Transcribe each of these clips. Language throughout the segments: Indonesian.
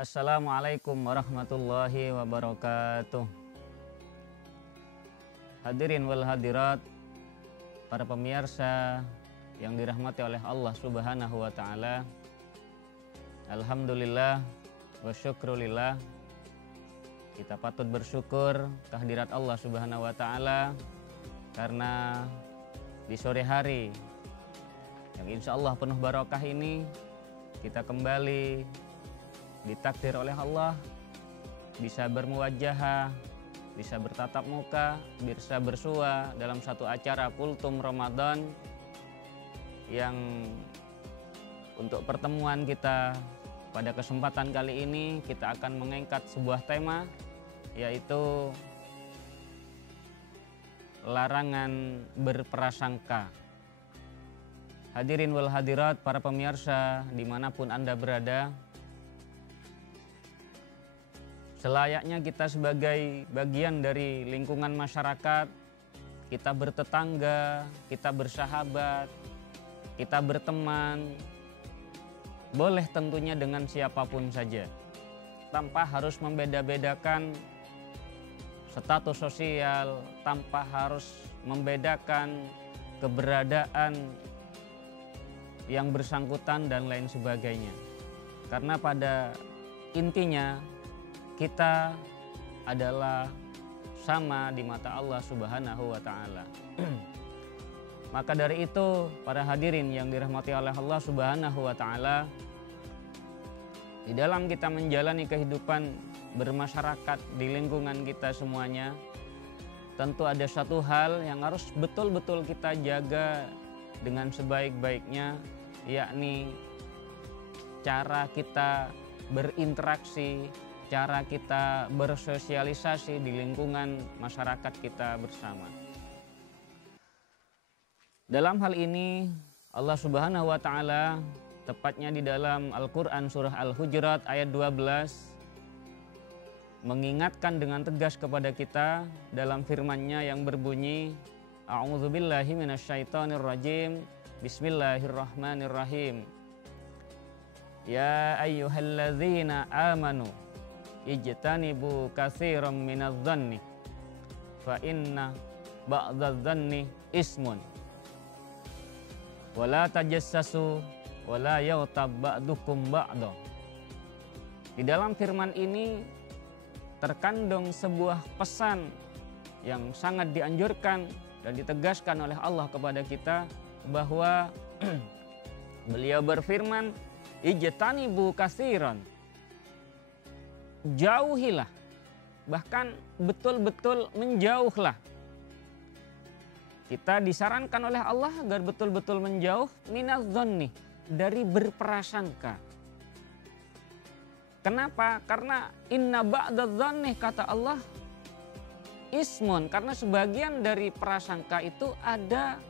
Assalamualaikum warahmatullahi wabarakatuh. Hadirin wal hadirat, para pemirsa yang dirahmati oleh Allah Subhanahu wa taala. Alhamdulillah wa syukrulillah. Kita patut bersyukur kehadirat Allah Subhanahu wa taala karena di sore hari yang insya Allah penuh barokah ini kita kembali ditakdir oleh Allah bisa bermuwajahah, bisa bertatap muka, bisa bersua dalam satu acara Kultum Ramadan yang untuk pertemuan kita pada kesempatan kali ini kita akan mengangkat sebuah tema, yaitu larangan berprasangka. Hadirin wal hadirat, para pemirsa dimanapun Anda berada, selayaknya kita sebagai bagian dari lingkungan masyarakat, kita bertetangga, kita bersahabat, kita berteman, boleh tentunya dengan siapapun saja, tanpa harus membeda-bedakan status sosial, tanpa harus membedakan keberadaan yang bersangkutan dan lain sebagainya. Karena pada intinya kita adalah sama di mata Allah Subhanahu wa taala. Maka dari itu, para hadirin yang dirahmati oleh Allah Subhanahu wa taala, di dalam kita menjalani kehidupan bermasyarakat di lingkungan kita semuanya, tentu ada satu hal yang harus betul-betul kita jaga dengan sebaik-baiknya, yakni cara kita berinteraksi, cara kita bersosialisasi di lingkungan masyarakat kita bersama. Dalam hal ini Allah Subhanahu wa taala, tepatnya di dalam Al-Qur'an surah Al-Hujurat ayat 12, mengingatkan dengan tegas kepada kita dalam firman-Nya yang berbunyi, A'udzubillahi minasyaitonirrajim, Bismillahirrahmanirrahim. Ya ayyuhalladzina amanu ijtanibu katsiran minadh-dhanni fa inna ba'dadh-dhanni ismun wa la tajassasu wa la yaghtab ba'dukum ba'dha. Di dalam firman ini terkandung sebuah pesan yang sangat dianjurkan dan ditegaskan oleh Allah kepada kita, bahwa beliau berfirman, ijtanibu katsiran, jauhilah, bahkan betul-betul menjauhlah. Kita disarankan oleh Allah agar betul-betul menjauh minadh-dhanni, dari berprasangka. Kenapa? Karena inna ba'dadh-dhanni, kata Allah, ismun, karena sebagian dari prasangka itu ada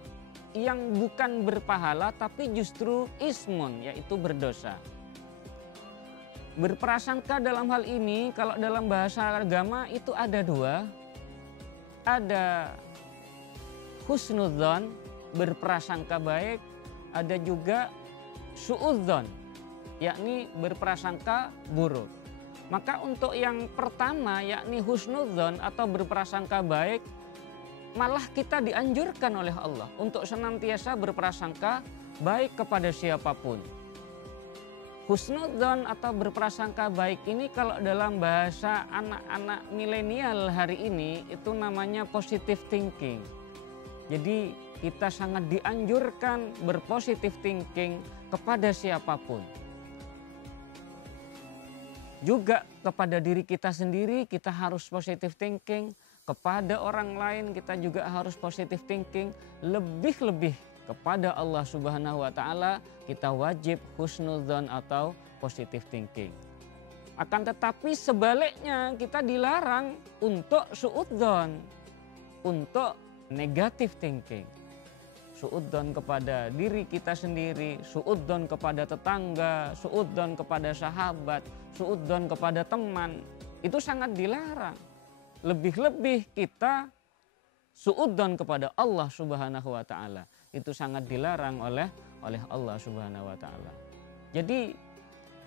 yang bukan berpahala tapi justru ismun, yaitu berdosa. Berprasangka dalam hal ini, kalau dalam bahasa agama itu ada dua. Ada husnudzon, berprasangka baik. Ada juga suudzon, yakni berprasangka buruk. Maka untuk yang pertama, yakni husnudzon atau berprasangka baik, malah kita dianjurkan oleh Allah untuk senantiasa berprasangka baik kepada siapapun. Husnudzon atau berprasangka baik ini kalau dalam bahasa anak-anak milenial hari ini itu namanya positive thinking. Jadi kita sangat dianjurkan berpositive thinking kepada siapapun. Juga kepada diri kita sendiri kita harus positive thinking, kepada orang lain kita juga harus positive thinking, lebih-lebih kepada Allah Subhanahu wa taala kita wajib husnudzon atau positive thinking. Akan tetapi sebaliknya kita dilarang untuk suudzon, untuk negative thinking. Suudzon kepada diri kita sendiri, suudzon kepada tetangga, suudzon kepada sahabat, suudzon kepada teman, itu sangat dilarang. Lebih-lebih kita suudzon kepada Allah Subhanahu wa taala, itu sangat dilarang oleh Allah Subhanahu wa taala. Jadi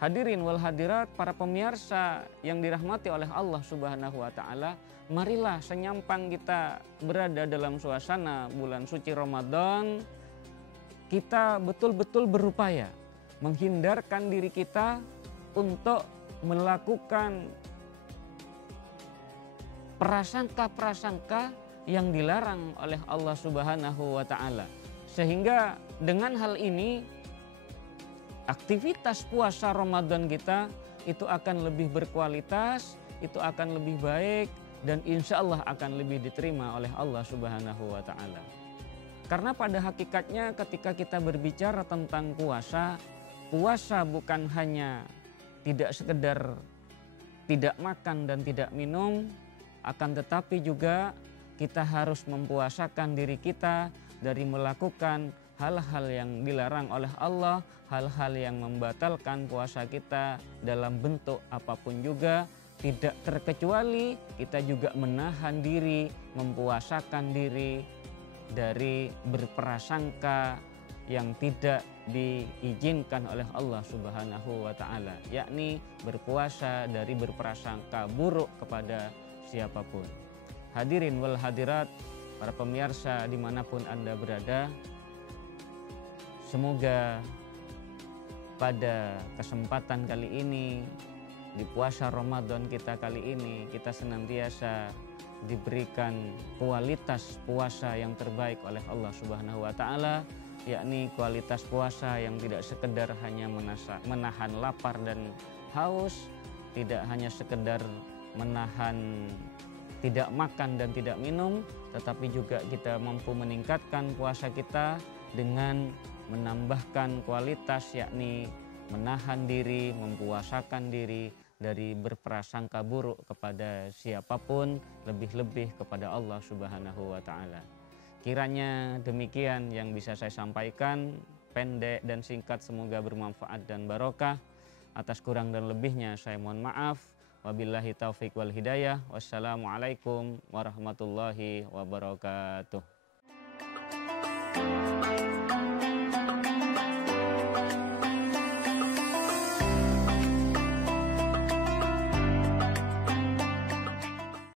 Hadirin wal hadirat, para pemirsa yang dirahmati oleh Allah Subhanahu wa taala, marilah senyampang kita berada dalam suasana bulan suci Ramadan, kita betul-betul berupaya menghindarkan diri kita untuk melakukan prasangka-prasangka yang dilarang oleh Allah Subhanahu wa taala. Sehingga dengan hal ini aktivitas puasa Ramadan kita itu akan lebih berkualitas, itu akan lebih baik, dan insya Allah akan lebih diterima oleh Allah Subhanahu wa taala. Karena pada hakikatnya ketika kita berbicara tentang puasa, puasa bukan hanya tidak sekedar tidak makan dan tidak minum, akan tetapi juga kita harus mempuasakan diri kita dari melakukan hal-hal yang dilarang oleh Allah, hal-hal yang membatalkan puasa kita dalam bentuk apapun juga. Tidak terkecuali kita juga menahan diri, mempuasakan diri dari berprasangka yang tidak diizinkan oleh Allah Subhanahu wa taala, yakni berpuasa dari berprasangka buruk kepada siapapun. Hadirin wal hadirat, para pemirsa dimanapun Anda berada, semoga pada kesempatan kali ini, di puasa Ramadan kita kali ini, kita senantiasa diberikan kualitas puasa yang terbaik oleh Allah Subhanahu wa taala, yakni kualitas puasa yang tidak sekedar hanya menahan lapar dan haus, tidak hanya sekedar menahan tidak makan dan tidak minum, tetapi juga kita mampu meningkatkan puasa kita dengan menambahkan kualitas, yakni menahan diri, mempuasakan diri dari berprasangka buruk kepada siapapun, lebih-lebih kepada Allah Subhanahu wa taala. Kiranya demikian yang bisa saya sampaikan, pendek dan singkat, semoga bermanfaat dan barokah. Atas kurang dan lebihnya saya mohon maaf. Wabillahi taufik wal hidayah. Wassalamualaikum warahmatullahi wabarakatuh.